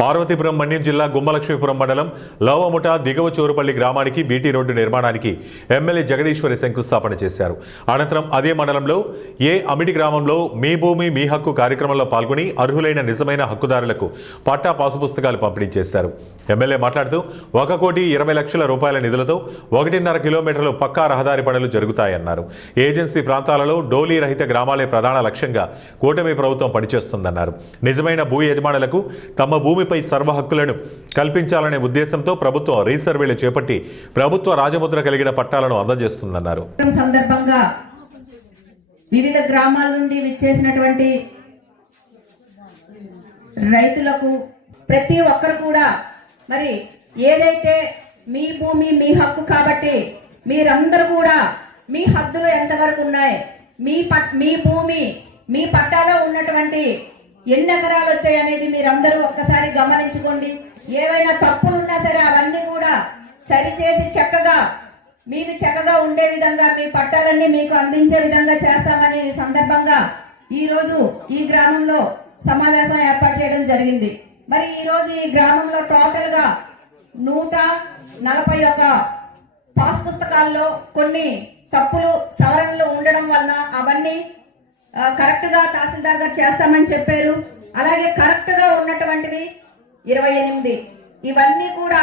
పార్వతీపురం మన్యం జిల్లా గుమ్మలక్ష్మీపురం మండలం లోవముట దిగువ చోరుపల్లి గ్రామానికి బీటీ రోడ్డు నిర్మాణానికి ఎమ్మెల్యే జగదీశ్వరి శంకుస్థాపన చేశారు. అనంతరం అదే మండలంలో అమిడి గ్రామంలో మీ భూమి మీ హక్కు కార్యక్రమంలో పాల్గొని అర్హులైన నిజమైన హక్కుదారులకు పట్టా పాసు పుస్తకాలు పంపిణీ చేశారు. ఎమ్మెల్యే మాట్లాడుతూ 1,20,00,000 రూపాయల నిధులతో 1.5 కిలోమీటర్లు పక్కా రహదారి పనులు జరుగుతాయన్నారు. ఏజెన్సీ ప్రాంతాలలో డోలీ రహిత గ్రామాలే ప్రధాన లక్ష్యంగా కూటమి ప్రభుత్వం పనిచేస్తుందన్నారు. నిజమైన భూ యజమానులకు తమ భూమిపై సర్వ హక్కులను కల్పించాలనే ఉద్దేశంతో ప్రభుత్వం రీసర్వేలు చేపట్టి ప్రభుత్వ రాజముద్ర కలిగిన పట్టాలను అందజేస్తుందన్నారు. సందర్భంగా వివిధ గ్రామాల నుండి విచ్చేసినటువంటి రైతులకు ప్రతి ఒక్కరు కూడా మరి ఏదైతే మీ భూమి మీ హక్కు కాబట్టి మీరందరూ కూడా మీ హద్దులు ఎంతవరకు ఉన్నాయి, మీ భూమి మీ పట్టాలో ఉన్నటువంటి ఎన్ని ఎకరాలు వచ్చాయి అనేది మీరందరూ ఒక్కసారి గమనించుకోండి. ఏవైనా తప్పులు ఉన్నా సరే అవన్నీ కూడా సరిచేసి చక్కగా ఉండే విధంగా మీ పట్టాలన్నీ మీకు అందించే విధంగా చేస్తామని సందర్భంగా ఈరోజు ఈ గ్రామంలో సమావేశం ఏర్పాటు చేయడం జరిగింది. మరి ఈరోజు ఈ గ్రామంలో టోటల్ గా 141 పాస్ పుస్తకాల్లో కొన్ని తప్పులు సవరణలు ఉండడం వలన అవన్నీ కరెక్ట్ గా తహసీల్దార్ గారు చేస్తామని చెప్పారు. అలాగే కరెక్ట్ గా ఉన్నటువంటివి 28 ఇవన్నీ కూడా